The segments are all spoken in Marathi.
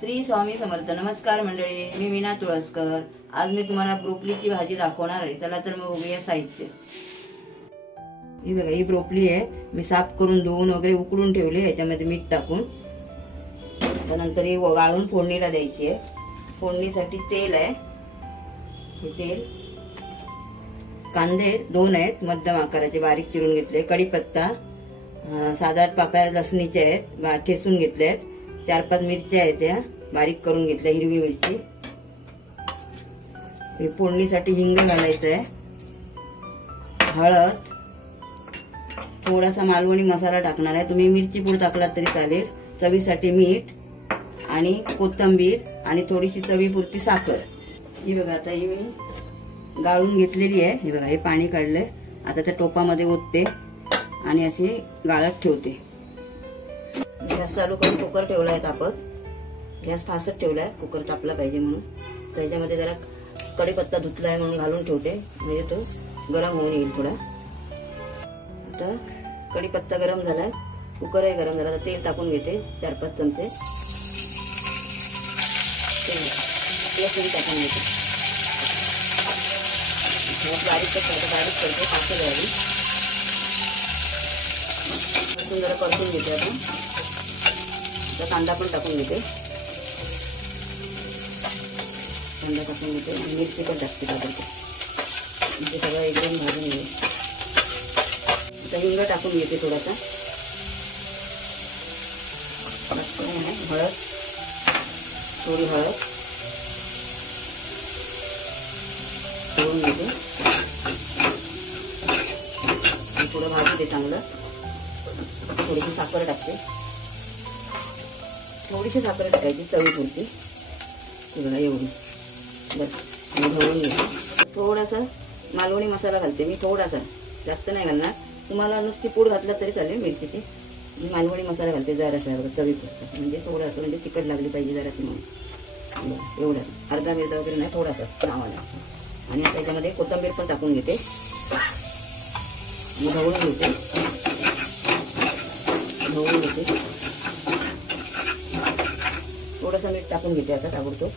श्री स्वामी समर्थ। नमस्कार मंडळी, मी मीना तुळसकर। आज मी तुम्हाला ब्रोकोलीची भाजी दाखवणार आहे। चला तर मग बघूया साहित्य। ही बघा, ही ब्रोकोली आहे, मी साफ करून धुवून वगैरे उकडून ठेवली, याच्यामध्ये मीठ टाकून। त्यानंतर ही गाळून फोडणीला द्यायची आहे। फोडणीसाठी तेल आहे, हे तेल, कांदे 2 आहेत मध्यम आकाराचे बारीक चिरून घेतले, कढीपत्ता 7-8 पाकळ्या लसणीचे आहेत ठेचून घेतले आहेत, 4-5 मिरच्या आहेत त्या बारीक करून घेतल्या, हिरवी मिरची। फोडणीसाठी हिंग घालायचं आहे, हळद, थोडासा मालवणी मसाला टाकणार आहे, तुम्ही मिरची पूड टाकलात तरी चालेल, चवीसाठी मीठ आणि कोथिंबीर आणि थोडीशी चवीपुरती साखर। ही बघा, आता ही मी गाळून घेतलेली आहे। हे बघा, हे पाणी काढलंय, आता त्या टोपामध्ये ओतते आणि अशी गाळत ठेवते। गॅस चालू करून कुकर ठेवलाय तापत, गॅस फास्ट ठेवलाय, कुकर तापला पाहिजे म्हणून। त्याच्यामध्ये जरा कढीपत्ता धुतलाय म्हणून घालून ठेवते, म्हणजे तो गरम होऊन येईल थोडा। आता कढीपत्ता गरम झालाय, कुकरही गरम झाला, तर तेल टाकून घेते 4-5 चमचे तेल टाकून घेते। बारीक करते, पाच झाली जरा परतून घेते। आता कांदा पण टाकून घेते, कांदा टाकून घेते, मिरची पण टाकते टाकते, म्हणजे सगळं एकदम भाजून घेते। आता हिंग टाकून घेते थोडासा, हळद, थोडी हळद करून घेते, थोडं भाजू दे चांगलं। थोडीशी साखर टाकते, थोडीशी साखर टाकायची चवीपुरती, बघा एवढी बस, ढवळून घेते। थोडासा मालवणी मसाला घालते मी, थोडासा, जास्त नाही घालणार, तुम्हाला नुसती पूड घातला तरी चालेल मिरचीची, मी मालवणी मसाला घालते जरासा चवीपुरता, म्हणजे थोडासा, म्हणजे तिखट लागली पाहिजे जराशी म्हणून, एवढं अर्धा मिरचा वगैरे नाही, थोडासा नावाला। आणि त्याच्यामध्ये कोथिंबीर पण टाकून घेते, ढवळून घेते, थोडंसं मीठ टाकून घेते आता ताबडतोब,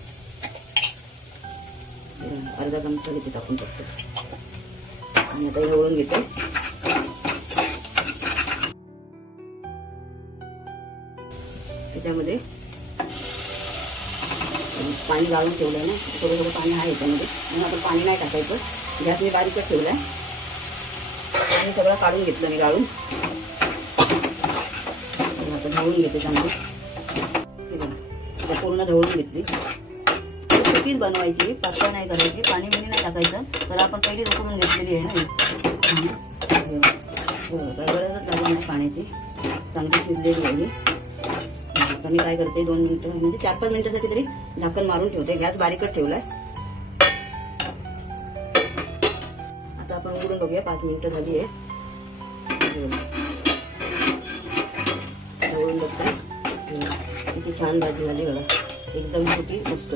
अर्धा चमचा घेते टाकून फक्त, आणि आता ढवळून घेते। त्याच्यामध्ये पाणी गाळून ठेवलंय ना, थोडं पाणी आहे याच्यामध्ये, म्हणून आपण पाणी नाही टाकायचं, गॅस मी बारीकच ठेवलाय। पाणी सगळं काढून घेतलं मी गाळून, आता ढवळून घेते चांगली, पूर्ण ढवळून घेतली। सुकीच बनवायची, पातळ नाही करायची, पाणी बिणी नाही टाकायचं, तर आपण पहिली उकडून घेतलेली आहे ना, काय गरजच लागत नाही पाण्याची, चांगली शिजलेली आहे। आता मी काय करते, 2 मिनिटं म्हणजे 4-5 मिनिटासाठी तरी झाकण मारून ठेवते, गॅस बारीकच ठेवलाय। आता आपण उघडून बघूया, 5 मिनिटं झाली आहे, ढवळून बघते, किती छान भाजी झाली बघा, एकदम छोटी मस्त,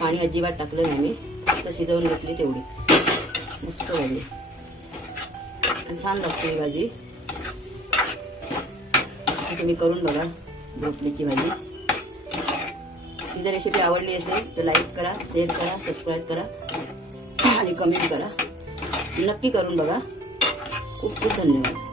पाणी अजिबात टाकलं नाही मी, फक्त शिजवून घेतली तेवढी, मस्त झाली, छान लागते ही भाजी। तुम्ही करून बघा ब्रोकोलीची भाजी। ही जर रेसिपी आवडली असेल तर लाईक करा, शेअर करा, सबस्क्राईब करा आणि कमेंट करा, नक्की करून बघा। खूप खूप धन्यवाद।